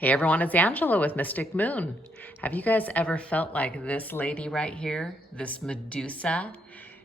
Hey everyone, it's Angela with Mystic Moon. Have you guys ever felt like this lady right here, this Medusa,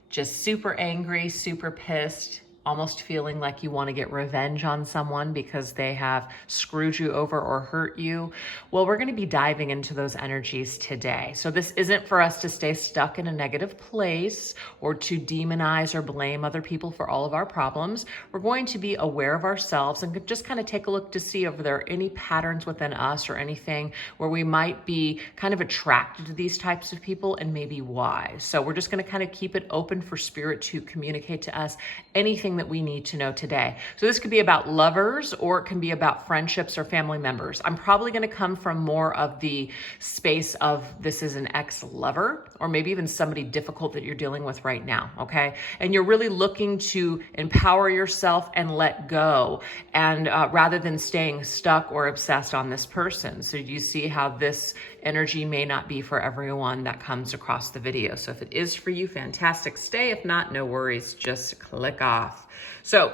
just super angry, super pissed, almost feeling like you want to get revenge on someone because they have screwed you over or hurt you? Well, we're going to be diving into those energies today. So this isn't for us to stay stuck in a negative place or to demonize or blame other people for all of our problems. We're going to be aware of ourselves and just kind of take a look to see if there are any patterns within us or anything where we might be kind of attracted to these types of people and maybe why. So we're just going to kind of keep it open for spirit to communicate to us anything that we need to know today. So this could be about lovers or it can be about friendships or family members. I'm probably going to come from more of the space of this is an ex-lover or maybe even somebody difficult that you're dealing with right now, okay? And you're really looking to empower yourself and let go and rather than staying stuck or obsessed on this person. So you see how this energy may not be for everyone that comes across the video. So if it is for you, fantastic, stay. If not, no worries, just click off. So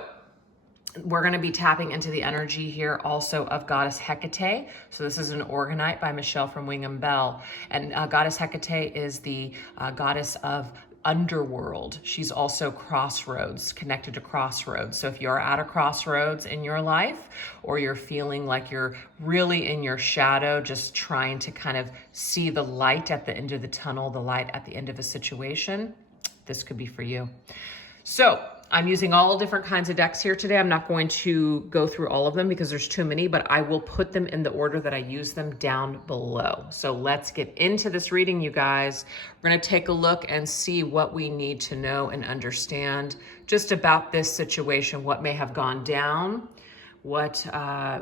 we're going to be tapping into the energy here also of Goddess Hecate. So this is an Orgonite by Michelle from Wingham Bell. And Goddess Hecate is the goddess of underworld. She's also crossroads, connected to crossroads. So if you're at a crossroads in your life, or you're feeling like you're really in your shadow, just trying to kind of see the light at the end of the tunnel, the light at the end of a situation, this could be for you. So I'm using all different kinds of decks here today. I'm not going to go through all of them because there's too many, but I will put them in the order that I use them down below. So let's get into this reading, you guys. We're going to take a look and see what we need to know and understand just about this situation, what may have gone down, what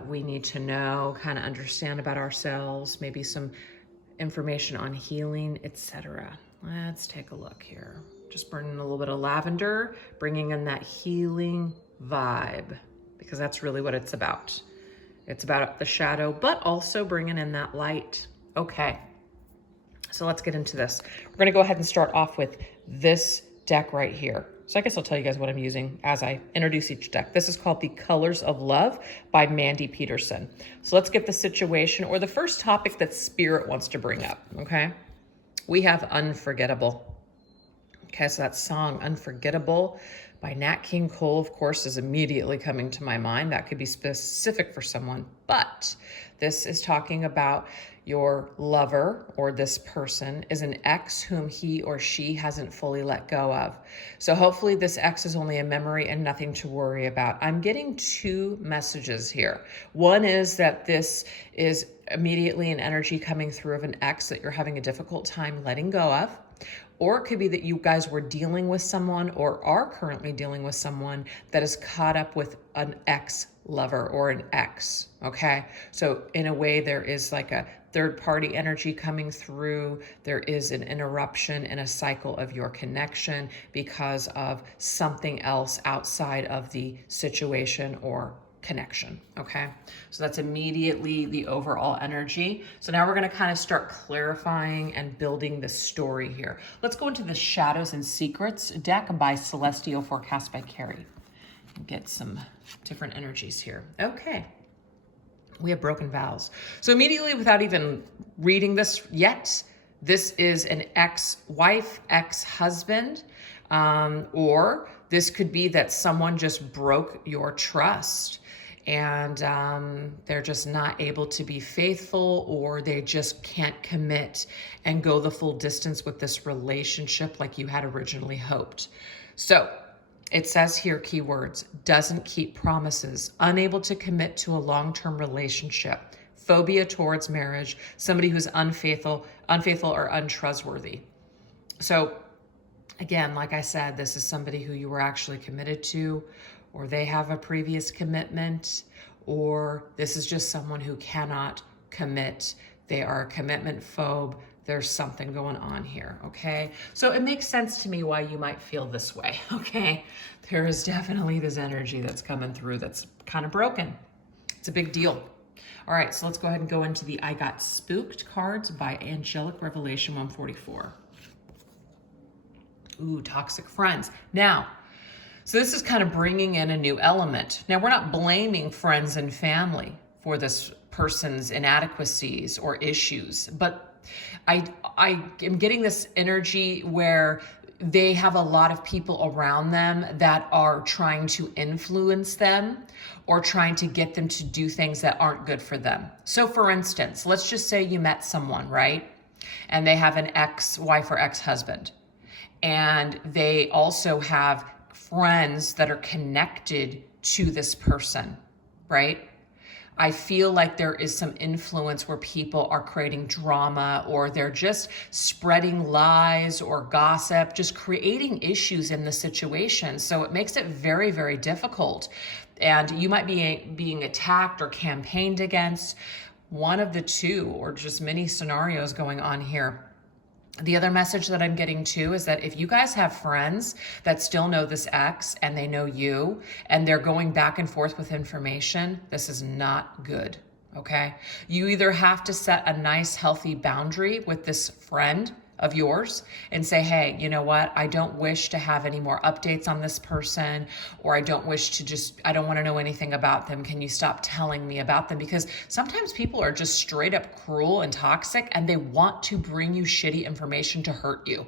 we need to know, kind of understand about ourselves, maybe some information on healing, etc. Let's take a look here. Just burning a little bit of lavender, bringing in that healing vibe, because that's really what it's about. It's about the shadow, but also bringing in that light. Okay, so let's get into this. We're gonna go ahead and start off with this deck right here. So I guess I'll tell you guys what I'm using as I introduce each deck. This is called The Colors of Love by Mandy Peterson. So let's get the situation or the first topic that Spirit wants to bring up, okay? We have Unforgettable. Okay, so that song, Unforgettable by Nat King Cole, of course, is immediately coming to my mind. That could be specific for someone, but this is talking about your lover or this person is an ex whom he or she hasn't fully let go of. So hopefully this ex is only a memory and nothing to worry about. I'm getting two messages here. One is that this is immediately an energy coming through of an ex that you're having a difficult time letting go of. Or it could be that you guys were dealing with someone or are currently dealing with someone that is caught up with an ex-lover or an ex, okay? So in a way, there is like a third-party energy coming through. There is an interruption in a cycle of your connection because of something else outside of the situation or connection, okay? So that's immediately the overall energy. So now we're gonna kind of start clarifying and building the story here. Let's go into the Shadows and Secrets deck by Celestial Forecast by Carrie. Get some different energies here. Okay, we have broken vows. So immediately, without even reading this yet, this is an ex-wife, ex-husband, or this could be that someone just broke your trust and they're just not able to be faithful, or they just can't commit and go the full distance with this relationship like you had originally hoped. So it says here, keywords, doesn't keep promises, unable to commit to a long-term relationship, phobia towards marriage, somebody who's unfaithful or untrustworthy. So again, like I said, this is somebody who you were actually committed to, or they have a previous commitment, or this is just someone who cannot commit. They are a commitment phobe. There's something going on here, okay? So it makes sense to me why you might feel this way, okay? There is definitely this energy that's coming through that's kind of broken. It's a big deal. All right, so let's go ahead and go into the I Got Spooked cards by Angelic Revelation 144. Ooh, toxic friends. Now, so this is kind of bringing in a new element. Now, we're not blaming friends and family for this person's inadequacies or issues. But I am getting this energy where they have a lot of people around them that are trying to influence them or trying to get them to do things that aren't good for them. So for instance, let's just say you met someone, right? And they have an ex-wife or ex-husband. And they also have friends that are connected to this person, right? I feel like there is some influence where people are creating drama, or they're just spreading lies or gossip, just creating issues in the situation. So it makes it very, very difficult. And you might be being attacked or campaigned against, one of the two, or just many scenarios going on here. The other message that I'm getting too is that if you guys have friends that still know this ex and they know you and they're going back and forth with information, this is not good, okay? You either have to set a nice, healthy boundary with this friend of yours and say, hey, you know what? I don't wish to have any more updates on this person, or I don't wish to I don't want to know anything about them. Can you stop telling me about them? Because sometimes people are just straight up cruel and toxic, and they want to bring you shitty information to hurt you.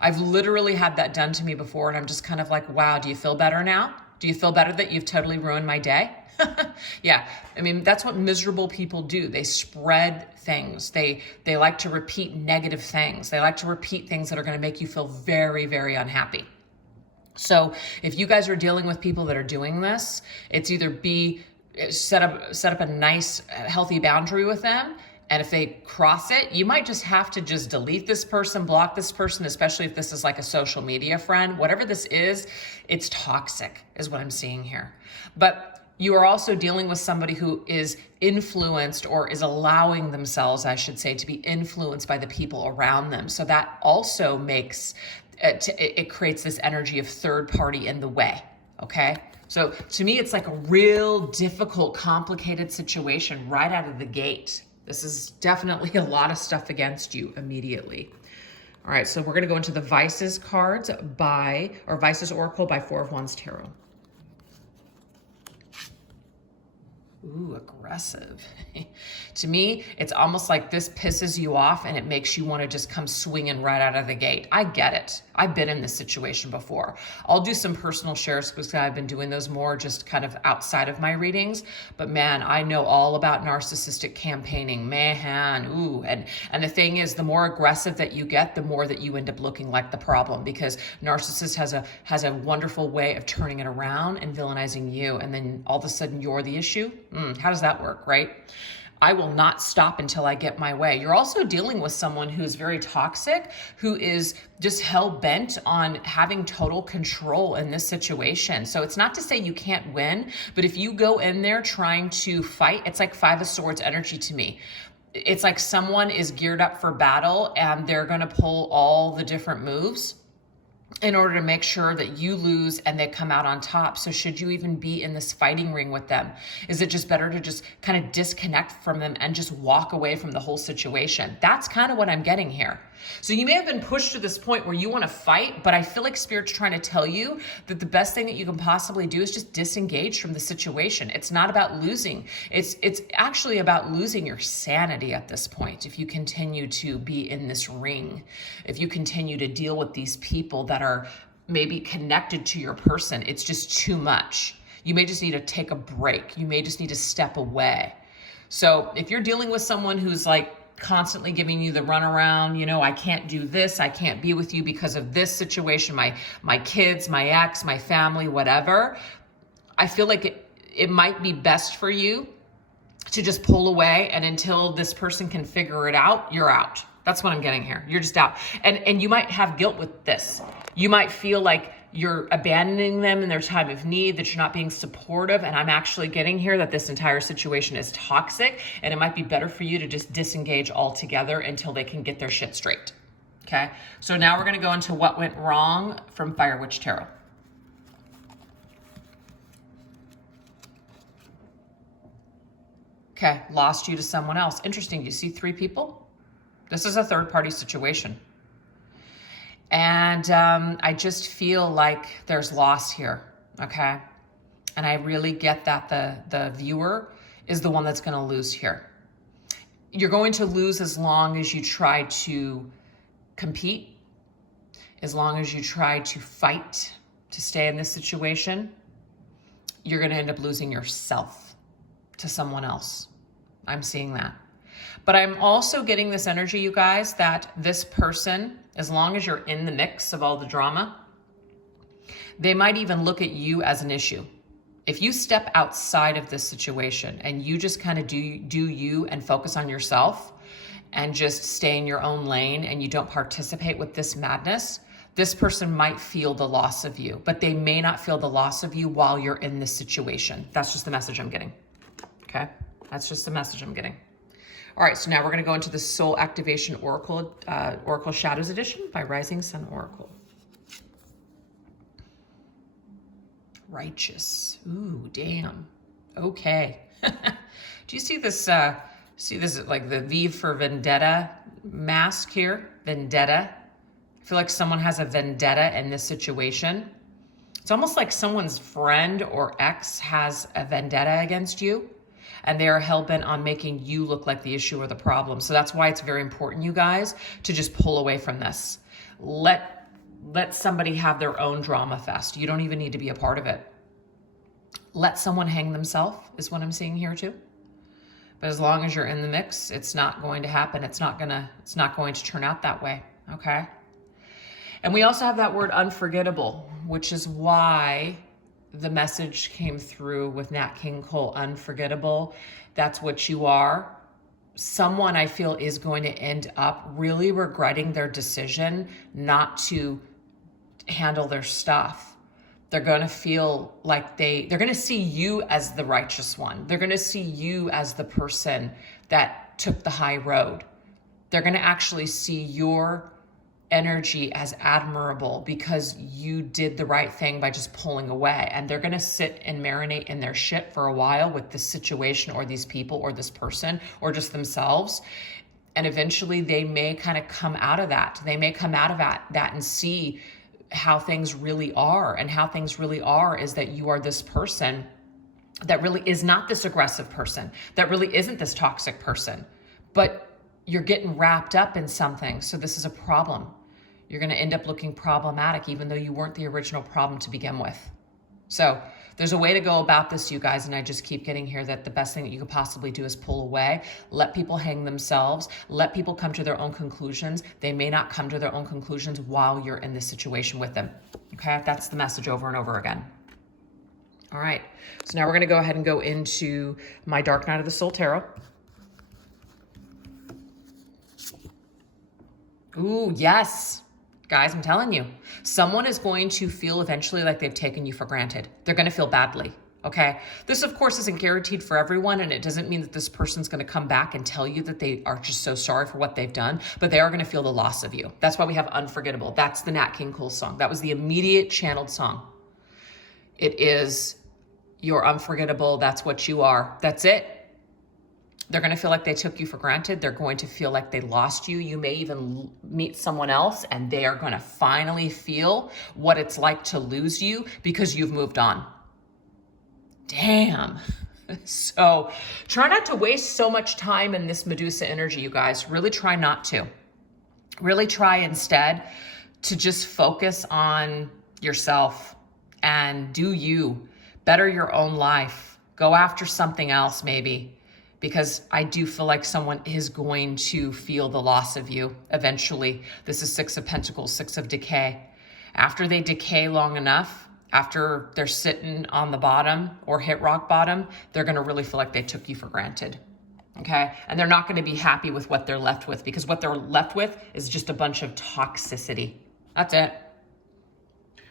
I've literally had that done to me before, and I'm just kind of like, wow, do you feel better now? Do you feel better that you've totally ruined my day? Yeah, I mean, that's what miserable people do. They spread things. They like to repeat negative things. They like to repeat things that are going to make you feel very, very unhappy. So if you guys are dealing with people that are doing this, it's either set up a nice, healthy boundary with them. And if they cross it, you might just have to just delete this person, block this person, especially if this is like a social media friend. Whatever this is, it's toxic is what I'm seeing here. But you are also dealing with somebody who is influenced, or is allowing themselves, I should say, to be influenced by the people around them. So that also makes, it creates this energy of third party in the way, okay? So to me, it's like a real difficult, complicated situation right out of the gate. This is definitely a lot of stuff against you immediately. All right, so we're gonna go into the Vices cards Vices Oracle by Four of Wands Tarot. Ooh, aggressive. To me, it's almost like this pisses you off and it makes you want to just come swinging right out of the gate. I get it. I've been in this situation before. I'll do some personal shares because I've been doing those more just kind of outside of my readings. But man, I know all about narcissistic campaigning. Man, ooh. And the thing is, the more aggressive that you get, the more that you end up looking like the problem, because narcissist has a wonderful way of turning it around and villainizing you. And then all of a sudden you're the issue. How does that work, right? I will not stop until I get my way. You're also dealing with someone who's very toxic, who is just hell-bent on having total control in this situation. So it's not to say you can't win, but if you go in there trying to fight, it's like Five of Swords energy to me. It's like someone is geared up for battle and they're gonna pull all the different moves in order to make sure that you lose and they come out on top. So should you even be in this fighting ring with them? Is it just better to just kind of disconnect from them and just walk away from the whole situation? That's kind of what I'm getting here. So you may have been pushed to this point where you want to fight, but I feel like Spirit's trying to tell you that the best thing that you can possibly do is just disengage from the situation. It's not about losing. It's actually about losing your sanity at this point. If you continue to be in this ring, if you continue to deal with these people that are maybe connected to your person, it's just too much. You may just need to take a break. You may just need to step away. So if you're dealing with someone who's like constantly giving you the runaround, you know, I can't do this, I can't be with you because of this situation, my kids, my ex, my family, whatever, I feel like it might be best for you to just pull away, and until this person can figure it out, you're out. That's what I'm getting here. You're just out. And you might have guilt with this. You might feel like you're abandoning them in their time of need, that you're not being supportive. And I'm actually getting here that this entire situation is toxic, and it might be better for you to just disengage altogether until they can get their shit straight. Okay. So now we're going to go into what went wrong from Fire Witch Tarot. Okay. Lost you to someone else. Interesting. You see 3 people? This is a third party situation. And I just feel like there's loss here, okay? And I really get that the viewer is the one that's gonna lose here. you're going to lose as long as you try to compete, as long as you try to fight to stay in this situation. You're going to end up losing yourself to someone else. I'm seeing that. But I'm also getting this energy, you guys, that this person, as long as you're in the mix of all the drama, they might even look at you as an issue. If you step outside of this situation and you just kind of do you and focus on yourself and just stay in your own lane and you don't participate with this madness, this person might feel the loss of you, but they may not feel the loss of you while you're in this situation. That's just the message I'm getting. Okay? That's just the message I'm getting. All right, so now we're going to go into the Soul Activation Oracle, Oracle Shadows Edition by Rising Sun Oracle. Righteous. Ooh, damn. Okay. Do you see this? See this, like the V for Vendetta mask here? Vendetta. I feel like someone has a vendetta in this situation. It's almost like someone's friend or ex has a vendetta against you, and they are hell-bent on making you look like the issue or the problem. So that's why it's very important, you guys, to just pull away from this. Let somebody have their own drama fest. You don't even need to be a part of it. Let someone hang themselves is what I'm seeing here too. But as long as you're in the mix, it's not going to happen. It's not going to turn out that way, okay? And we also have that word unforgettable, which is why the message came through with Nat King Cole, unforgettable. That's what you are. Someone I feel is going to end up really regretting their decision not to handle their stuff. They're going to feel like they're going to see you as the righteous one. They're going to see you as the person that took the high road. They're going to actually see your energy as admirable because you did the right thing by just pulling away. And they're going to sit and marinate in their shit for a while with this situation or these people or this person or just themselves. And eventually they may kind of come out of that. They may come out of that and see how things really are. And how things really are is that you are this person that really is not this aggressive person, that really isn't this toxic person, but you're getting wrapped up in something. So this is a problem. You're going to end up looking problematic, even though you weren't the original problem to begin with. So there's a way to go about this, you guys, and I just keep getting here that the best thing that you could possibly do is pull away, let people hang themselves, let people come to their own conclusions. They may not come to their own conclusions while you're in this situation with them. Okay, that's the message over and over again. All right, so now we're going to go ahead and go into my Dark Night of the Soul Tarot. Ooh, yes. Guys, I'm telling you, someone is going to feel eventually like they've taken you for granted. They're going to feel badly, okay? This, of course, isn't guaranteed for everyone, and it doesn't mean that this person's going to come back and tell you that they are just so sorry for what they've done, but they are going to feel the loss of you. That's why we have Unforgettable. That's the Nat King Cole song. That was the immediate channeled song. It is, you're unforgettable. That's what you are. That's it. They're going to feel like they took you for granted. They're going to feel like they lost you. You may even meet someone else and they are going to finally feel what it's like to lose you because you've moved on. Damn. So try not to waste so much time in this Medusa energy, you guys. Really try not to. Really try instead to just focus on yourself and do you. Better your own life. Go after something else maybe. Because I do feel like someone is going to feel the loss of you eventually. This is Six of Pentacles, Six of Decay. After they decay long enough, after they're sitting on the bottom or hit rock bottom, they're going to really feel like they took you for granted. Okay? And they're not going to be happy with what they're left with because what they're left with is just a bunch of toxicity. That's it.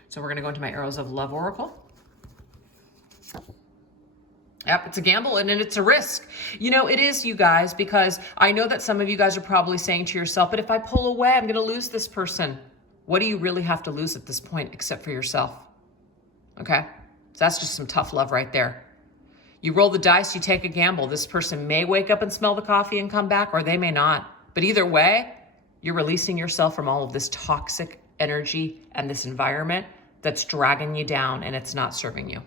So we're going to go into my Arrows of Love Oracle. Yep, it's a gamble and it's a risk. You know, it is, you guys, because I know that some of you guys are probably saying to yourself, but if I pull away, I'm going to lose this person. What do you really have to lose at this point except for yourself? Okay? So that's just some tough love right there. You roll the dice, you take a gamble. This person may wake up and smell the coffee and come back, or they may not. But either way, you're releasing yourself from all of this toxic energy and this environment that's dragging you down and it's not serving you.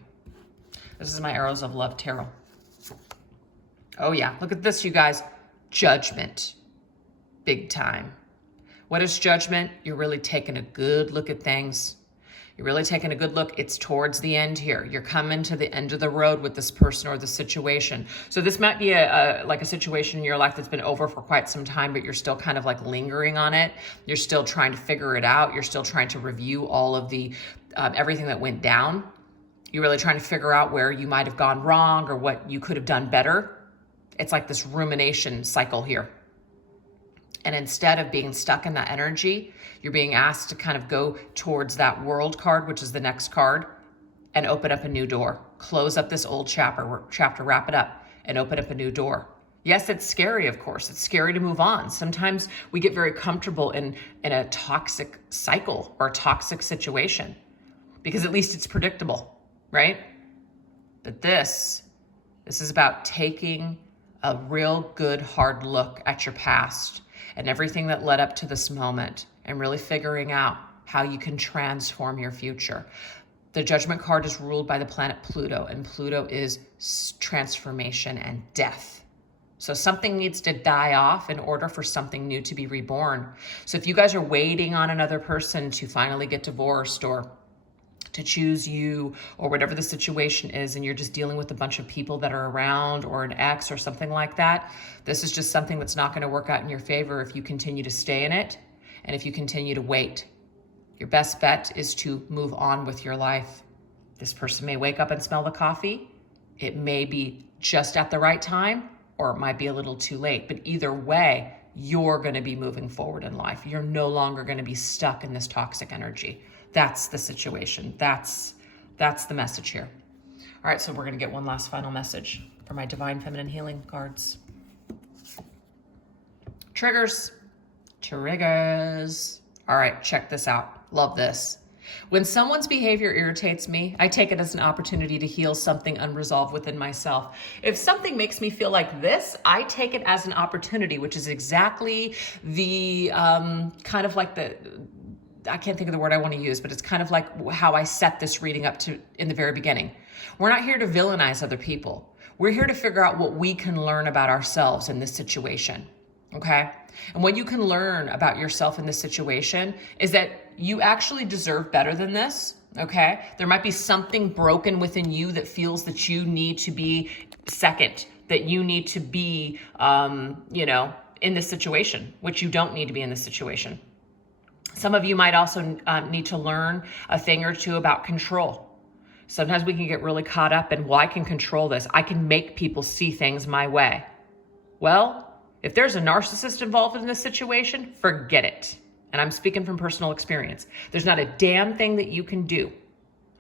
This is my Arrows of Love Tarot. Oh yeah, look at this, you guys. Judgment, big time. What is judgment? You're really taking a good look at things. You're really taking a good look. It's towards the end here. You're coming to the end of the road with this person or the situation. So this might be like a situation in your life that's been over for quite some time, but you're still kind of like lingering on it. You're still trying to figure it out. You're still trying to review all of the everything that went down. You're really trying to figure out where you might have gone wrong or what you could have done better. It's like this rumination cycle here. And instead of being stuck in that energy, you're being asked to kind of go towards that world card, which is the next card, and open up a new door. Close up this old chapter, wrap it up, and open up a new door. Yes, it's scary, of course. It's scary to move on. Sometimes we get very comfortable in a toxic cycle or a toxic situation because at least it's predictable, right? But this is about taking a real good hard look at your past and everything that led up to this moment and really figuring out how you can transform your future. The Judgment card is ruled by the planet Pluto, and Pluto is transformation and death. So something needs to die off in order for something new to be reborn. So if you guys are waiting on another person to finally get divorced or to choose you or whatever the situation is, and you're just dealing with a bunch of people that are around or an ex or something like that, this is just something that's not going to work out in your favor if you continue to stay in it and if you continue to wait. Your best bet is to move on with your life. This person may wake up and smell the coffee. It may be just at the right time, or it might be a little too late. But either way, you're going to be moving forward in life. You're no longer going to be stuck in this toxic energy. That's the situation. That's the message here. All right, so we're going to get one last final message for my Divine Feminine Healing cards. Triggers. All right, check this out. Love this. When someone's behavior irritates me, I take it as an opportunity to heal something unresolved within myself. If something makes me feel like this, I take it as an opportunity, which is exactly the kind of like I can't think of the word I want to use, but it's kind of like how I set this reading up to in the very beginning. We're not here to villainize other people. We're here to figure out what we can learn about ourselves in this situation, okay? And what you can learn about yourself in this situation is that you actually deserve better than this, okay? There might be something broken within you that feels that you need to be second, that you need to be, in this situation, which you don't need to be in this situation. Some of you might also need to learn a thing or two about control. Sometimes we can get really caught up in, well, I can control this. I can make people see things my way. Well, if there's a narcissist involved in this situation, forget it. And I'm speaking from personal experience. There's not a damn thing that you can do,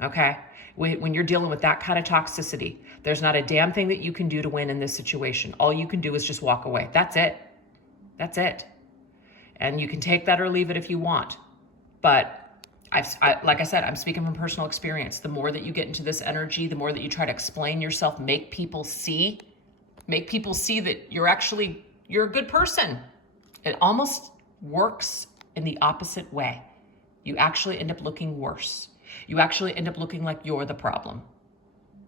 okay? When you're dealing with that kind of toxicity, there's not a damn thing that you can do to win in this situation. All you can do is just walk away. That's it. That's it. And you can take that or leave it if you want. But like I said, I'm speaking from personal experience. The more that you get into this energy, the more that you try to explain yourself, make people see that you're a good person. It almost works in the opposite way. You actually end up looking worse. You actually end up looking like you're the problem.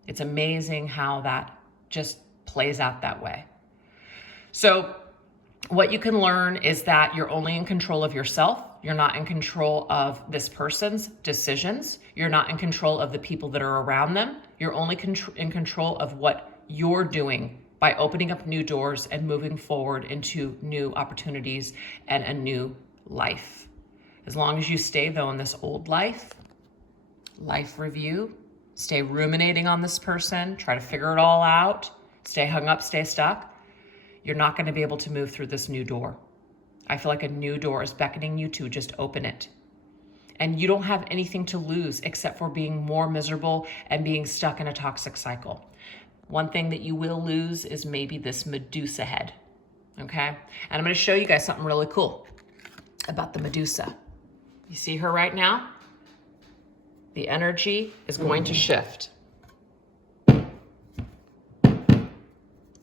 It's amazing how that just plays out that way. So what you can learn is that you're only in control of yourself. You're not in control of this person's decisions. You're not in control of the people that are around them. You're only in control of what you're doing by opening up new doors and moving forward into new opportunities and a new life. As long as you stay, though, in this old life review, stay ruminating on this person, try to figure it all out, stay hung up, stay stuck, you're not going to be able to move through this new door. I feel like a new door is beckoning you to just open it. And you don't have anything to lose except for being more miserable and being stuck in a toxic cycle. One thing that you will lose is maybe this Medusa head, okay? And I'm going to show you guys something really cool about the Medusa. You see her right now? The energy is going to shift.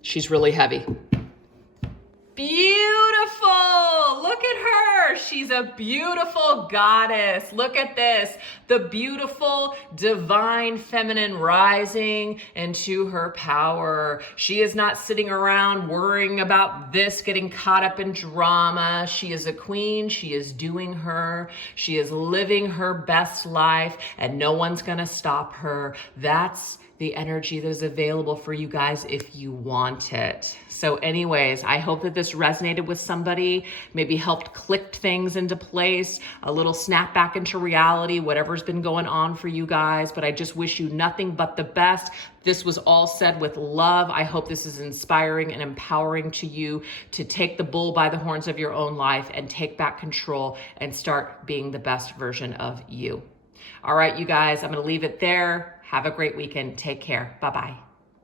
She's really heavy. Beautiful! Look at her! her. She's a beautiful goddess. Look at this. The beautiful, divine feminine rising into her power. She is not sitting around worrying about this, getting caught up in drama. She is a queen. She is doing her. She is living her best life, and no one's going to stop her. That's the energy that is available for you guys if you want it. So anyways, I hope that this resonated with somebody, maybe helped click things into place, a little snap back into reality, whatever's been going on for you guys. But I just wish you nothing but the best. This was all said with love. I hope this is inspiring and empowering to you to take the bull by the horns of your own life and take back control and start being the best version of you. All right, you guys, I'm going to leave it there. Have a great weekend. Take care. Bye-bye.